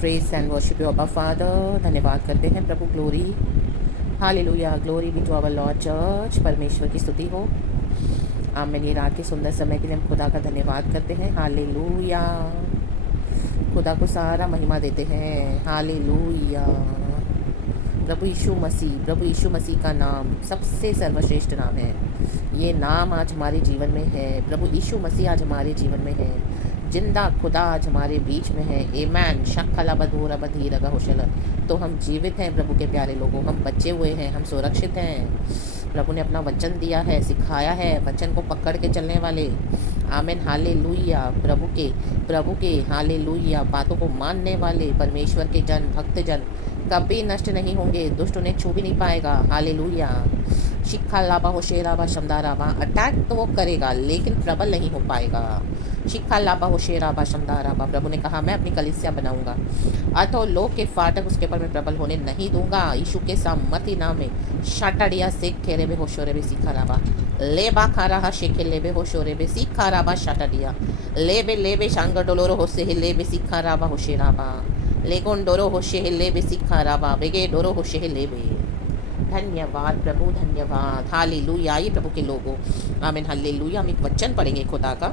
Praise and worship you अबा father. धन्यवाद करते हैं प्रभु। Glory hallelujah, glory be to our lord church. परमेश्वर की स्तुति हो। आमीन। ये रात के सुंदर समय के लिए हम खुदा का धन्यवाद करते हैं। हालेलुया, खुदा को सारा महिमा देते हैं। हालेलुया। प्रभु यीशु मसीह का नाम सबसे सर्वश्रेष्ठ नाम है। ये नाम आज हमारे जीवन में है। प्रभु यीशु मसीह आज हमारे जीवन में है। जिंदा खुदा आज हमारे बीच में है। एमैन शक्खला बधूरा बधीरगा होशल। तो हम जीवित हैं प्रभु के प्यारे लोगों। हम बचे हुए हैं, हम सुरक्षित हैं। प्रभु ने अपना वचन दिया है, सिखाया है, वचन को पकड़ के चलने वाले। आमीन। हालेलुया। प्रभु के हालेलुया बातों को मानने वाले परमेश्वर के जन, भक्त जन कभी नष्ट नहीं होंगे। दुष्ट उन्हें छू भी नहीं पाएगा। हालेलुया। शिखा लाभा हो शेराबा शमदाराबा। अटैक तो वो करेगा लेकिन प्रबल नहीं हो पाएगा। शिखा लाभा हो शेराबा शमदाराबा। प्रभु ने कहा मैं अपनी कलीसिया बनाऊंगा, अतो लोग के फाटक उसके ऊपर मैं प्रबल होने नहीं दूंगा। यीशु के सामर्थी नाम में शाटाडिया सिख खेरे बे हो शोरे बे सीखा राबा लेबा खा रहा शेखे लेबे हो शोरे बे सीखा राबा शाटाडिया लेबे शांग डोलोरो हो से लेबे सीखा राबा हो शेराबा लेगोन डोरो हो शे लेबे सीखा राबा बेगे डोरो हो शे लेबे। धन्यवाद प्रभु, धन्यवाद। हालेलुया। ये प्रभु के लोगों। आमीन। हालेलुया। हम एक वचन पढ़ेंगे खुदा का।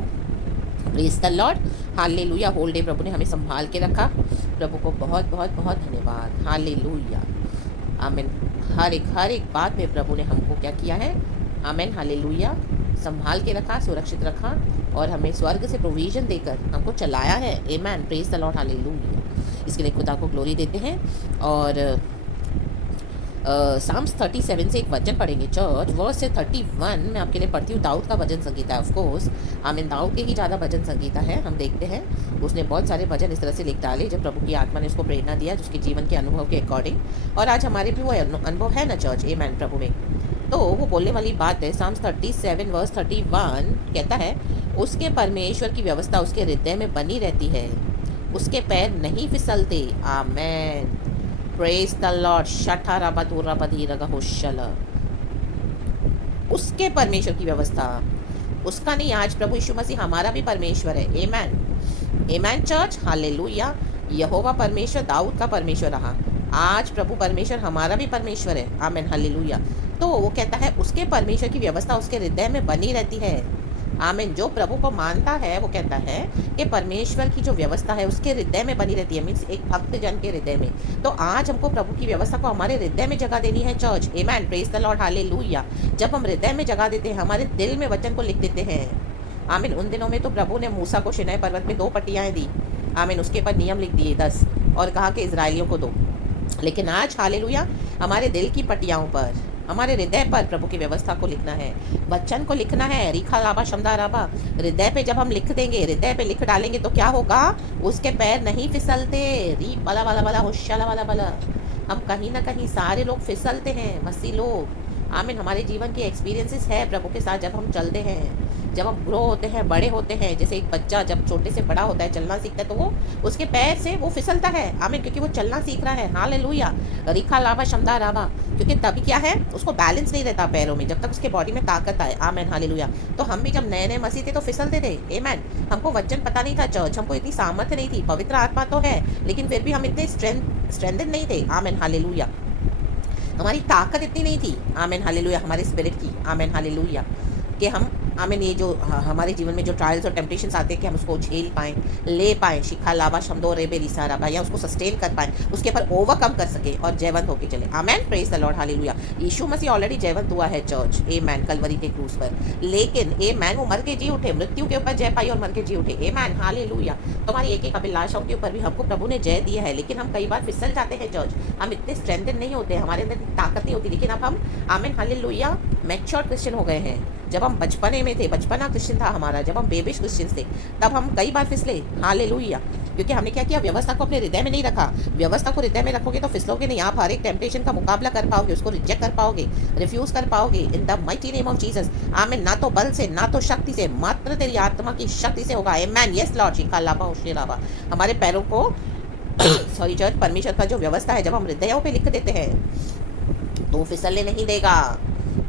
Praise the lord. Hallelujah. Whole day प्रभु ने हमें संभाल के रखा। प्रभु को बहुत बहुत बहुत धन्यवाद। हालेलुया। आमीन। हर एक बात में प्रभु ने हमको क्या किया है। आमीन। हालेलुया। संभाल के रखा, सुरक्षित रखा और हमें स्वर्ग से प्रोविजन देकर हमको चलाया है। आमीन। Praise the lord. हालेलुया। इसके लिए खुदा को ग्लोरी देते हैं। और साम्स 37 से एक वचन पढ़ेंगे चर्च। वर्स से 31 मैं आपके लिए पढ़ती हूँ। दाऊद का भजन संगीता है ऑफकोर्स। आमीन। दाऊद के ही ज़्यादा भजन संगीता है। हम देखते हैं उसने बहुत सारे भजन इस तरह से लिख डाले जब प्रभु की आत्मा ने उसको प्रेरणा दिया, जिसके जीवन के अनुभव के अकॉर्डिंग। और आज हमारे भी वो अनुभव है ना चर्च। आमीन। प्रभु में तो वो बोलने वाली बात है। साम्स 37 वर्स 31 कहता है, उसके परमेश्वर की व्यवस्था उसके हृदय में बनी रहती है, उसके पैर नहीं फिसलते। आमेन। Praise the lord. उसके परमेश्वर की व्यवस्था, उसका नहीं। आज प्रभु यीशु मसीह हमारा भी परमेश्वर है। आमेन। आमेन चर्च। हालेलुया। यहोवा परमेश्वर दाऊद का परमेश्वर रहा, आज प्रभु परमेश्वर हमारा भी परमेश्वर है। आमेन। हालेलुया। तो वो कहता है उसके परमेश्वर की व्यवस्था उसके हृदय में बनी रहती है। आमीन। जो प्रभु को मानता है वो कहता है कि परमेश्वर की जो व्यवस्था है उसके हृदय में बनी रहती है। मीन्स एक भक्त जन के हृदय में। तो आज हमको प्रभु की व्यवस्था को हमारे हृदय में जगह देनी है चर्च। आमीन। Praise the lord. हालेलुया। जब हम हृदय में जगह देते हैं, हमारे दिल में वचन को लिख देते हैं। आमीन। उन दिनों में तो प्रभु ने मूसा को सिनाई पर्वत में 2 पट्टियाँ दी। आमीन। उसके ऊपर नियम लिख दिए 10 और कहा कि इजराइलियों को दो। लेकिन आज हालेलुया हमारे दिल की पट्टियाओं पर, हमारे हृदय पर प्रभु की व्यवस्था को लिखना है, वचन को लिखना है। रीखा लाबा शमदा राबा। हृदय पे जब हम लिख देंगे, हृदय पे लिख डालेंगे तो क्या होगा, उसके पैर नहीं फिसलते। री बला बला बला होशाला वाला बला। हम कहीं ना कहीं सारे लोग फिसलते हैं, मसीह लोग। आमीन। हमारे जीवन के एक्सपीरियंसेस है प्रभु के साथ। जब हम चलते हैं, जब हम ग्रो होते हैं, बड़े होते हैं, जैसे एक बच्चा जब छोटे से बड़ा होता है, चलना सीखता है, तो वो उसके पैर से वो फिसलता है। आमीन। क्योंकि वो चलना सीख रहा है। हालेलुया। रिखा लाभा शमदा राभा। क्योंकि तभी क्या है, उसको बैलेंस नहीं रहता पैरों में जब तक उसके बॉडी में ताकत आए। आमीन। हालेलुया। तो हम भी जब नए नए मसीह थे तो फिसलते थे। आमीन। हमको वचन पता नहीं था चर्च, हमको इतनी सामर्थ्य नहीं थी। पवित्र आत्मा तो है लेकिन फिर भी हम इतने स्ट्रेंथन नहीं थे। आमीन। हालेलुया। हमारी ताकत इतनी नहीं थी। आमीन। हालेलुया। हमारे स्पिरिट की। आमीन। हालेलुया। कि हम आमीन ये जो हमारे जीवन में जो ट्रायल्स और टेम्पटेशंस आते हैं कि हम उसको झेल पाएँ, ले पाएँ। शिखा लाभा शमदो रेबे रिसा राबा, या उसको सस्टेन कर पाएँ, उसके ऊपर ओवरकम कर सके और जयवंत होके चले। Amen. Praise the lord. Hallelujah. यीशु मसीह ऑलरेडी जयवंत हुआ है चर्च। आमेन। कलवरी के क्रूस पर। लेकिन आमेन वो मर के जी उठे, मृत्यु के ऊपर जय पाई और मर के जी उठे। आमेन। हालेलुया। तो हमारी एक अभिलाषाओं के ऊपर भी हमको प्रभु ने जय दिया है। लेकिन हम कई बार फिसल जाते हैं चर्च। हम इतने स्ट्रेंथन नहीं होते, हमारे अंदर ताकत नहीं होती। लेकिन अब हम आमेन हालेलुया मैच्योर क्रिश्चियन हो गए हैं। जब हम बचपने में थे, बचपना क्रिश्चियन था हमारा, जब हम बेबिश क्रिश्चियंस थे, तब हम कई बार फिसले। हालेलुया। क्योंकि हमने क्या किया, व्यवस्था को अपने हृदय में नहीं रखा। व्यवस्था को हृदय में रखोगे तो फिसलोगे नहीं। आप हर एक टेम्पटेशन का मुकाबला कर पाओगे, उसको रिजेक्ट कर पाओगे, रिफ्यूज कर पाओगे इन the mighty name of Jesus. आमीन। ना तो बल से, ना तो शक्ति से, मात्र तेरी आत्मा की शक्ति से होगा। आमीन। Yes Lord. शिखा लाभा उशे लाभा। हमारे पैरों को सॉरी चर्च, परमेश्वर का जो व्यवस्था है जब हम हृदयों पे लिख देते हैं तो फिसलने नहीं देगा।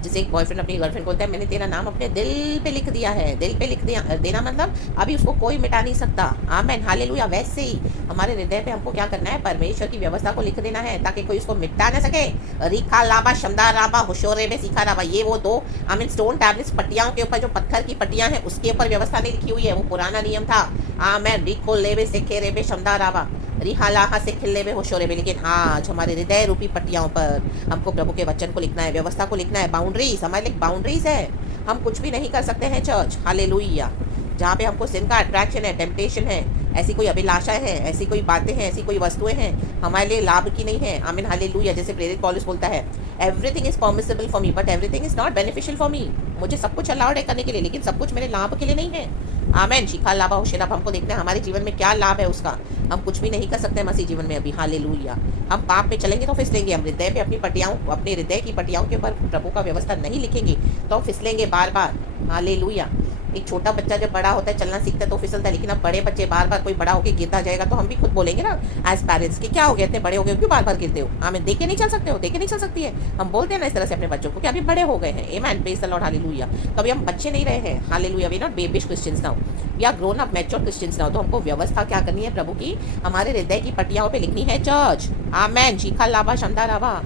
जैसे एक बॉयफ्रेंड अपनी गर्लफ्रेंड को बोलता है मैंने तेरा नाम अपने दिल पे लिख दिया है। दिल पे लिख दिया देना मतलब अभी उसको कोई मिटा नहीं सकता। Amen hallelujah. वैसे ही हमारे हृदय पे हमको क्या करना है, परमेश्वर की व्यवस्था को लिख देना है ताकि कोई उसको मिटा ना सके। रिखा लाबा शमदा राबा होशोरे में सीखा राबा, ये वो दो आमीन स्टोन टैबलेट्स पट्टियाओं के ऊपर जो पत्थर की पट्टियां हैं उसके ऊपर व्यवस्था नहीं लिखी हुई है, वो पुराना नियम था। आमेन रिको लेवे सेखे रेबे शमदा राबा रिहालाहा से खिल्ले में होशोरे में। लेकिन आज हमारे हृदय रूपी पट्टियाओं पर हमको प्रभु के वचन को लिखना है, व्यवस्था को लिखना है। बाउंड्रीज हमारे लिए बाउंड्रीज है, हम कुछ भी नहीं कर सकते हैं चर्च। हालेलुया। जहाँ पे हमको सिन का अट्रैक्शन है, टेम्पटेशन है, ऐसी कोई अभिलाषाएं हैं, ऐसी कोई बातें हैं, ऐसी कोई वस्तुएं हैं हमारे लिए लाभ की नहीं है। आमीन हालेलुया। जैसे प्रेरित पौलुस बोलता है everything is permissible for me but everything is not beneficial for me. मुझे सब कुछ अलाउड है करने के लिए लेकिन सब कुछ मेरे लाभ के लिए नहीं है। आमेन। शिखा लाभा होशेराब, हमको देखना है हमारे जीवन में क्या लाभ है उसका। हम कुछ भी नहीं कर सकते मसीह जीवन में अभी। हालेलुया। हम पाप में चलेंगे तो फिसलेंगे, हम हृदय पे अपने हृदय की पटियाओं के ऊपर प्रभु का व्यवस्था नहीं लिखेंगे तो हम फिसलेंगे बार बार। हालेलुया। एक छोटा बच्चा जब बड़ा होता है चलना सीखता है तो फिसलता है, लेकिन अब बड़े बच्चे बार बार कोई बड़ा होकर गिरता जाएगा तो हम भी खुद बोलेंगे ना एज पेरेंट्स कि क्या हो गया, इतने बड़े हो गए क्यों बार बार गिरते हो। हमें देख के नहीं चल सकते हो, देख के नहीं चल सकती है। हम बोलते हैं ना इस तरह से अपने बच्चों को कि अभी बड़े हो गए हैं। Amen praise the lord hallelujah. कभी हम बच्चे नहीं रहे हैं। Hallelujah. We not babyish Christians now, we are grown up mature Christians now. तो हमको व्यवस्था क्या करनी है प्रभु की, हमारे हृदय की पटियाओं पे लिखनी है चर्च। आमेन। चीखा लाभा शमदा राभा।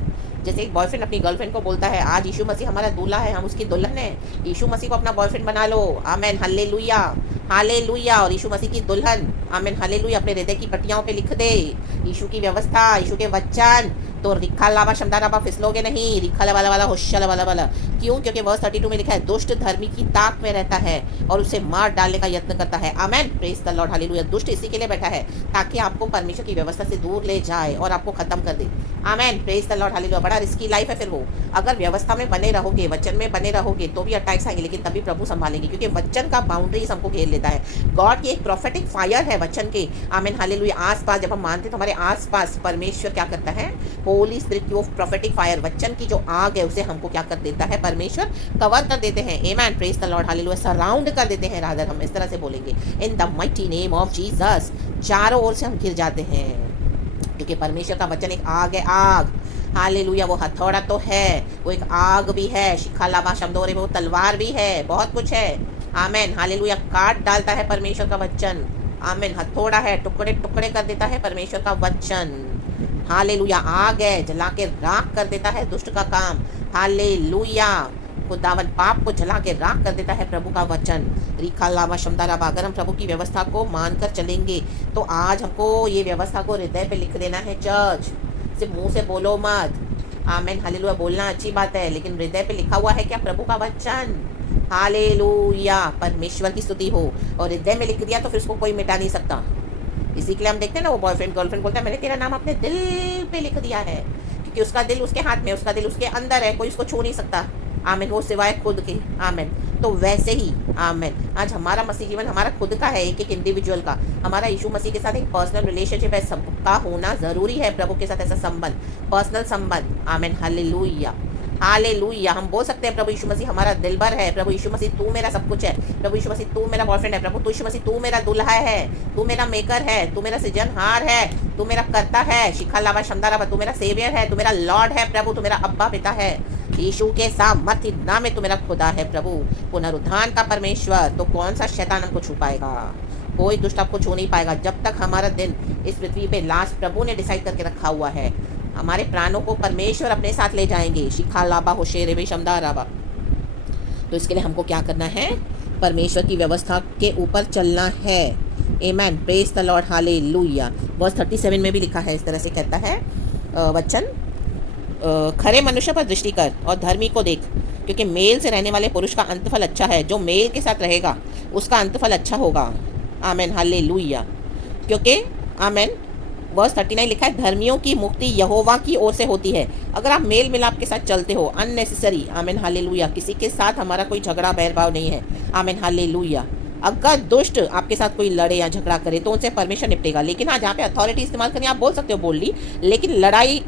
जैसे एक बॉयफ्रेंड अपनी गर्लफ्रेंड को बोलता है आज यीशु मसीह हमारा दूल्हा है, हम उसकी दुल्हन है, यीशु मसीह को अपना बॉयफ्रेंड बना लो। Amen hallelujah. हालेलुया। और यीशु मसीह की दुल्हन आमेन हालेलुया अपने हृदय की पटियाओं पे लिख दे यीशु की व्यवस्था, यीशु के वचन। तो रिखा लावा शमदा राबा फिसलोगे नहीं। रिखा वाला वाला होशला वाला वाला। क्यों? क्योंकि वर्स 32 में लिखा है दुष्ट धर्मी की ताक में रहता है और उसे मार डालने का यत्न करता है। Amen praise the lord hallelujah. दुष्ट इसी के लिए बैठा है ताकि आपको परमेश्वर की व्यवस्था से दूर ले जाए और आपको खत्म कर दे। Amen praise the lord hallelujah. बड़ा रिस्की लाइफ है फिर वो। अगर व्यवस्था में बने रहोगे, वचन में बने रहोगे तो भी अटैक्स आएंगे लेकिन तभी प्रभु संभालेंगे क्योंकि वचन का बाउंड्रीज हमको घेर लेता है। गॉड की एक प्रोफेटिक फायर है वचन के। Amen hallelujah. आसपास जब हम मानते तो हमारे आसपास परमेश्वर क्या करता है, होली स्पिरिट की वो प्रोफेटिक फायर वचन की जो आग है उसे हमको क्या कर देता है, परमेश्वर कवर कर देते हैं। Amen praise the lord hallelujah. Surround कर देते हैं, रादर हम इस तरह से बोलेंगे इन the mighty name of Jesus. चारों ओर से हम घिर जाते हैं क्योंकि परमेश्वर का वचन एक आग है। आग हालेलुया। वो हथौड़ा तो है, वो एक आग भी है। शिखा लाभा शब्दों में वो तलवार भी है, बहुत कुछ है। Amen hallelujah. काट डालता है परमेश्वर का वचन। आमेन। हथौड़ा है, टुकड़े टुकड़े कर देता है परमेश्वर का वचन। हालेलुया। आग है, जला के राख कर देता है दुष्ट का काम। हालेलुया। खुदावन पाप को जला के राख कर देता है प्रभु का वचन। रिखा लावा शमदा राबा। अगर हम प्रभु की व्यवस्था को मानकर चलेंगे तो आज हमको ये व्यवस्था को हृदय पे लिख देना है चर्च। सिर्फ मुंह से बोलो मत। Amen hallelujah. बोलना अच्छी बात है लेकिन हृदय पे लिखा हुआ है क्या, प्रभु का वचन। हालेलुया। परमेश्वर की स्तुति हो। और हृदय में लिख दिया तो फिर उसको कोई मिटा नहीं सकता। इसी के लिए हम देखते हैं ना वो बॉयफ्रेंड गर्लफ्रेंड बोलता है मैंने तेरा नाम अपने दिल पे लिख दिया है क्योंकि उसका दिल उसके हाथ में, उसका दिल उसके अंदर है, कोई उसको छू नहीं सकता। आमेन। वो सिवाय खुद के। आमेन। तो वैसे ही आमेन आज हमारा मसीह जीवन हमारा खुद का है, एक एक इंडिविजुअल का। हमारा यीशु मसीह के साथ एक पर्सनल रिलेशनशिप है, सबका होना जरूरी है प्रभु के साथ ऐसा संबंध, पर्सनल संबंध। Amen hallelujah. हालेलुया। हम बोल सकते हैं प्रभु यीशु मसीह हमारा दिलबर है, प्रभु यीशु मसीह तू मेरा सब कुछ है, प्रभु यीशु मसीह तू मेरा बॉयफ्रेंड है, प्रभु यीशु मसीह तू मेरा दुल्हा है, तू मेरा मेकर है, तू मेरा सृजनहार है, तू मेरा कर्ता है। शिखा लावा शमदा रावा। तू मेरा सेवियर है, तू मेरा लॉर्ड है प्रभु, तू मेरा अब्बा पिता है। यीशु के सामर्थ्य नाम में तू मेरा खुदा है प्रभु, पुनरुत्थान का परमेश्वर। तो कौन सा शैतान हमको छू पाएगा? कोई दुष्ट आपको छू नहीं पाएगा जब तक हमारा दिन इस पृथ्वी पे लास्ट प्रभु ने डिसाइड करके रखा हुआ है। हमारे प्राणों को परमेश्वर अपने साथ ले जाएंगे। शिखा लाभा होशेरे वे शमदा रावा। तो इसके लिए हमको क्या करना है, परमेश्वर की व्यवस्था के ऊपर चलना है। Amen praise the lord hallelujah. Verse 37 में भी लिखा है, इस तरह से कहता है वचन, खरे मनुष्य पर दृष्टि कर और धर्मी को देख क्योंकि मेल से रहने वाले पुरुष का अंतफल अच्छा है। जो मेल के साथ रहेगा उसका अंतफल अच्छा होगा। Amen hallelujah. क्योंकि आमेन वर्स 39 लिखा है धर्मियों की मुक्ति यहोवा की ओर से होती है। अगर आप मेल मिलाप के साथ चलते हो अननेसेसरी, आमेन हालेलुया, किसी के साथ हमारा कोई झगड़ा बैरभाव नहीं है, आमेन हालेलुया। अगर दुष्ट आपके साथ कोई लड़े या झगड़ा करे तो उनसे परमेश्वर निपटेगा। लेकिन हाँ, जहाँ पे अथॉरिटी इस्तेमाल करनी आप बोल सकते हो बोल ली, लेकिन लड़ाई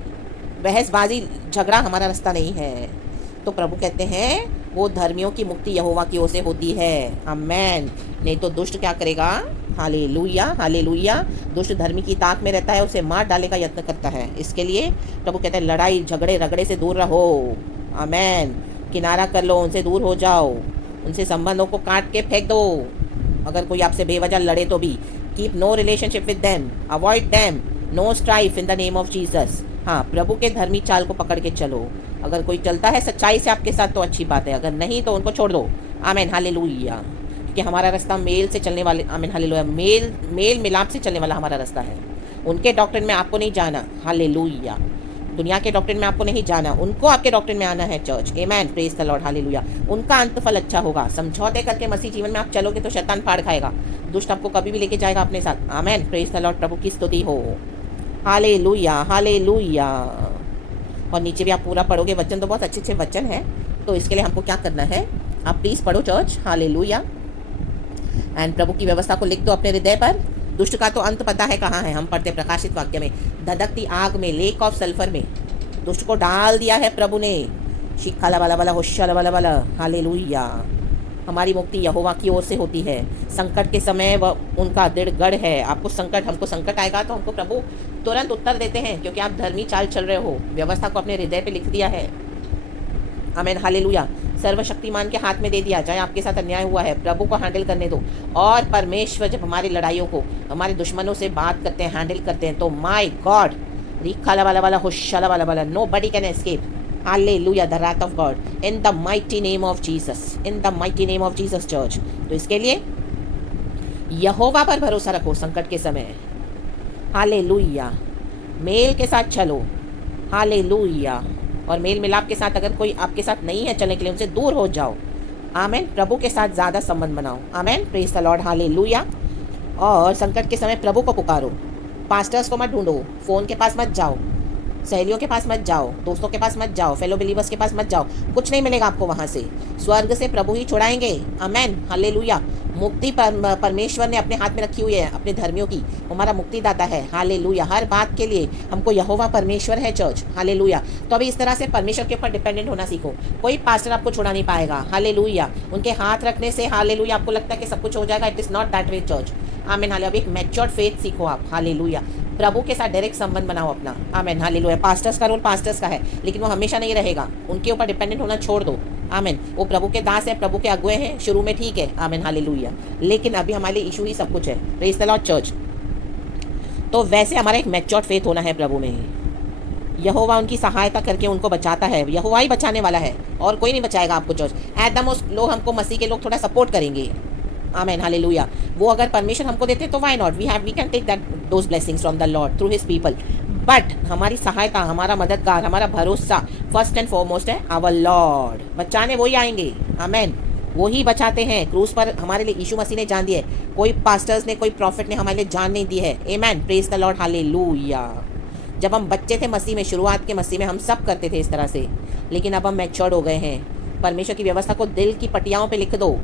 बहसबाजी झगड़ा हमारा रास्ता नहीं है। तो प्रभु कहते हैं वो धर्मियों की मुक्ति यहोवा की ओर से होती है। आमेन। नहीं तो दुष्ट क्या करेगा? Hallelujah hallelujah. दुष्ट धर्मी की ताक में रहता है, उसे मार डालने का यत्न करता है। इसके लिए प्रभु कहते हैं लड़ाई झगड़े रगड़े से दूर रहो। आमेन। किनारा कर लो, उनसे दूर हो जाओ, उनसे संबंधों को काट के फेंक दो। अगर कोई आपसे बेवजह लड़े तो भी keep no relationship with them, avoid them, no strife in the name of Jesus. हाँ, प्रभु के धर्मी चाल को पकड़ के चलो। अगर कोई चलता है सच्चाई से आपके साथ तो अच्छी बात है, अगर नहीं तो उनको छोड़ दो। आमेन, हालेलुया। क्योंकि हमारा रास्ता मेल से चलने वाले, आमेन हालेलुया, मेल मिलाप से चलने वाला हमारा रास्ता है। उनके डॉक्ट्रिन में आपको नहीं जाना, हालेलुया। दुनिया के डॉक्ट्रिन में आपको नहीं जाना, उनको आपके डॉक्ट्रिन में आना है church. Amen, praise the lord, hallelujah. उनका अंतफल अच्छा होगा। समझौते करके मसीह जीवन में आप चलोगे तो शैतान फाड़ खाएगा, दुष्ट आपको कभी भी लेके जाएगा अपने साथ। आमेन, प्रेज द लॉर्ड, प्रभु की स्तुति हो, हालेलुया, हालेलुया। और नीचे भी आप पूरा पढ़ोगे, वचन तो बहुत अच्छे अच्छे वचन है। तो इसके लिए हमको क्या करना है, आप प्लीज़ पढ़ो चर्च, हालेलुया। एंड प्रभु की व्यवस्था को लिख दो अपने हृदय पर। दुष्ट का तो अंत पता है कहाँ है, हम पढ़ते प्रकाशित वाक्य में, धधकती आग में, लेक ऑफ सल्फर में दुष्ट को डाल दिया है प्रभु ने। शिखाला वाला वाला होशाला वाला वाला, हालेलुया। हमारी मुक्ति यहोवा की ओर से होती है। संकट के समय वह उनका दृढ़ गढ़ है। आपको संकट, हमको संकट आएगा तो हमको प्रभु तुरंत उत्तर देते हैं, क्योंकि आप धर्मी चाल चल रहे हो, व्यवस्था को अपने हृदय पे लिख दिया है। Amen, hallelujah. सर्वशक्तिमान के हाथ में दे दिया, चाहे आपके साथ अन्याय हुआ है, प्रभु को हैंडल करने दो। और परमेश्वर जब हमारी लड़ाइयों को, हमारे दुश्मनों से बात करते हैं, हैंडल करते हैं, तो माय गॉड, रिखाला वाला वाला होशाला वाला वाला, nobody can escape. Hallelujah, the wrath of God in the mighty name of Jesus, in the mighty name of Jesus church. तो इसके लिए यहोवा पर भरोसा रखो संकट के समय, हालेलुया। मेल के साथ चलो, हालेलुया। और मेल मिलाप के साथ अगर कोई आपके साथ नहीं है चलने के लिए, उनसे दूर हो जाओ। आमेन, प्रभु के साथ ज़्यादा संबंध बनाओ। आमेन, प्रेज द लॉर्ड, हालेलुया। और संकट के समय प्रभु को पुकारो। पास्टर्स को मत ढूंढो, फ़ोन के पास मत जाओ, सहेलियों के पास मत जाओ, दोस्तों के पास मत जाओ, फेलो बिलीवर्स के पास मत जाओ, कुछ नहीं मिलेगा आपको वहाँ से। स्वर्ग से प्रभु ही छुड़ाएंगे। आमेन, हालेलुया। मुक्ति परमेश्वर ने अपने हाथ में रखी हुई है, अपने धर्मियों की। हमारा मुक्तिदाता है, हालेलुया। हर बात के लिए हमको यहोवा परमेश्वर है चर्च, हालेलुया। तो अभी इस तरह से परमेश्वर के ऊपर डिपेंडेंट होना सीखो। कोई पास्टर आपको छुड़ा नहीं पाएगा, हालेलुया। उनके हाथ रखने से, हालेलुया, आपको लगता है कि सब कुछ हो जाएगा, it is not that way church. Amen, hallelujah. अभी एक मैच्योर्ड फेथ सीखो आप, हालेलुया। प्रभु के साथ डायरेक्ट संबंध बनाओ अपना। आमेन, हालेलुया। पास्टर्स का रोल पास्टर्स का है, लेकिन वो हमेशा नहीं रहेगा। उनके ऊपर डिपेंडेंट होना छोड़ दो। आमेन, वो प्रभु के दास है, प्रभु के अगुए हैं, शुरू में ठीक है। Amen, hallelujah. लेकिन अभी हमारे लिए इशू ही सब कुछ है। Praise the Lord church. तो वैसे हमारा एक मैच्योर्ड फेथ होना है प्रभु में। यहोवा उनकी सहायता करके उनको बचाता है, यहोवा ही बचाने वाला है, और कोई नहीं बचाएगा आपको चर्च। एट द मोस्ट लोग हमको, मसीह के लोग थोड़ा सपोर्ट करेंगे। Amen, hallelujah. वो अगर परमिशन हमको देते तो why not, we can take that those blessings from the lord through his people. But हमारी सहायता, हमारा मददगार, हमारा भरोसा फर्स्ट एंड फॉरमोस्ट है आवर लॉर्ड। बचाने वही आएंगे। आमेन, वो ही बचाते हैं। क्रूस पर हमारे लिए यीशु मसीह ने जान दी है, कोई पास्टर्स ने, कोई प्रॉफिट ने हमारे लिए जान नहीं दी है। Amen, praise the lord, hallelujah. जब हम बच्चे थे मसीह में, शुरुआत के मसीह में, हम सब करते थे इस तरह से, लेकिन अब हम मैच्योर्ड हो गए हैं। परमेश्वर की व्यवस्था को दिल की पटियाओं पे लिख दो।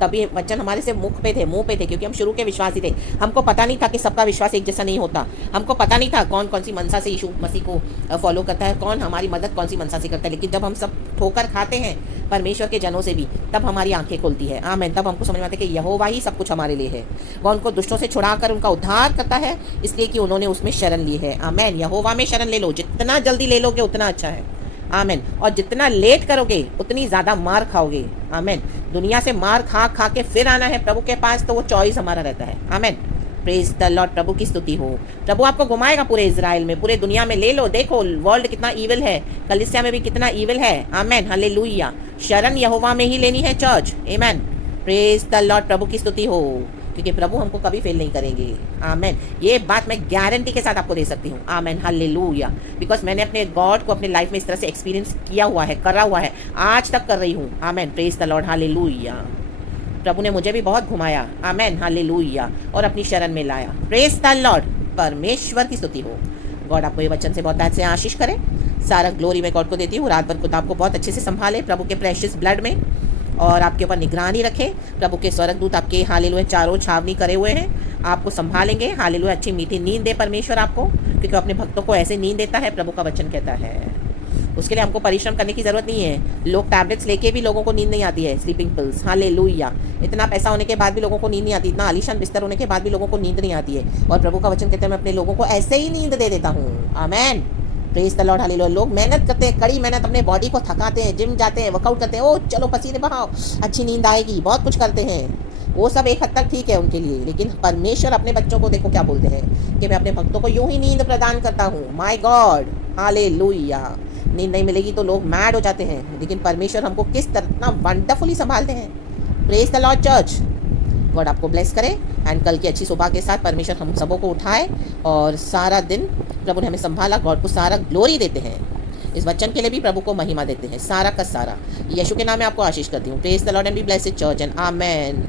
तभी वचन हमारे से मुंह पे थे, क्योंकि हम शुरू के विश्वासी थे। हमको पता नहीं था कि सबका विश्वास एक जैसा नहीं होता। हमको पता नहीं था कौन कौन सी मनसा से यीशु मसीह को फॉलो करता है, कौन हमारी मदद कौन सी मनसा से करता है। लेकिन जब हम सब ठोकर खाते हैं परमेश्वर के जनों से भी, तब हमारी आंखें खुलती है। आमेन, तब हमको समझ में आता है कि यहोवा ही सब कुछ हमारे लिए है। वह उनको दुष्टों से छुड़ाकर उनका उद्धार करता है, इसलिए कि उन्होंने उसमें शरण ली है। आमेन, यहोवा में शरण ले लो। जितना जल्दी ले लोगे उतना अच्छा है। आमेन, और जितना लेट करोगे उतनी ज़्यादा मार खाओगे। आमेन, दुनिया से मार खा खा के फिर आना है प्रभु के पास, तो वो चॉइस हमारा रहता है। आमेन, प्रेज द लॉर्ड, प्रभु की स्तुति हो। प्रभु आपको घुमाएगा पूरे इजराइल में, पूरे दुनिया में। ले लो, देखो वर्ल्ड कितना ईविल है, कलीसिया में भी कितना ईविल है। Amen, hallelujah. शरण यहोवा में ही लेनी है church. Amen, praise the lord, प्रभु की स्तुति हो, क्योंकि प्रभु हमको कभी फेल नहीं करेंगे। आमेन, ये बात मैं गारंटी के साथ आपको दे सकती हूँ। आमेन, हालेलुया। बिकॉज मैंने अपने गॉड को अपने लाइफ में इस तरह से एक्सपीरियंस किया हुआ है, करा हुआ है, आज तक कर रही हूँ। आमेन, प्रेज द लॉर्ड, हालेलुया। प्रभु ने मुझे भी बहुत घुमाया। आमेन, हालेलुया, और अपनी शरण में लाया। प्रेज द लॉर्ड, परमेश्वर की स्तुति हो। गॉड आपको ये वचन से बहुत अच्छे से आशीष करे। सारा ग्लोरी मैं गॉड को देती हूँ। रात भर खुद आपको बहुत अच्छे से संभाले प्रभु के प्रेशियस ब्लड में, और आपके ऊपर निगरानी रखे। प्रभु के स्वर्गदूत आपके हालेलुया चारों छावनी करे हुए हैं, आपको संभालेंगे। हालेलुया, अच्छी मीठी नींद दे परमेश्वर आपको, क्योंकि अपने भक्तों को ऐसे नींद देता है, प्रभु का वचन कहता है। उसके लिए हमको परिश्रम करने की ज़रूरत नहीं है। लोग टैबलेट्स लेके भी लोगों को नींद नहीं आती है, स्लीपिंग पिल्स। हालेलुया, इतना पैसा होने के बाद भी लोगों को नींद नहीं आती, इतना आलीशान बिस्तर होने के बाद भी लोगों को नींद नहीं आती है। और प्रभु का वचन कहता है, मैं अपने लोगों को ऐसे ही नींद दे देता हूँ। आमेन, प्रेज द लॉर्ड हालेलुया। लोग मेहनत करते हैं, कड़ी मेहनत, अपने बॉडी को थकाते हैं, जिम जाते हैं, वर्कआउट करते हैं, ओ चलो पसीने बहाओ, अच्छी नींद आएगी, बहुत कुछ करते हैं। वो सब एक हद तक ठीक है उनके लिए, लेकिन परमेश्वर अपने बच्चों को देखो क्या बोलते हैं कि मैं अपने भक्तों को यूं ही नींद प्रदान करता हूँ। My God hallelujah. नींद नहीं मिलेगी तो लोग मैड हो जाते हैं, लेकिन परमेश्वर हमको किस तरह इतना वंडरफुली संभालते हैं। Praise the Lord church. God आपको ब्लेस करे एंड कल की अच्छी सुबह के साथ परमेश्वर हम सबों को उठाए और सारा दिन प्रभु ने हमें संभाला। गॉड को सारा ग्लोरी देते हैं, इस वचन के लिए भी प्रभु को महिमा देते हैं, सारा का सारा। यीशु के नाम में आपको आशीष करती हूँ। Praise the Lord and be blessed church and amen.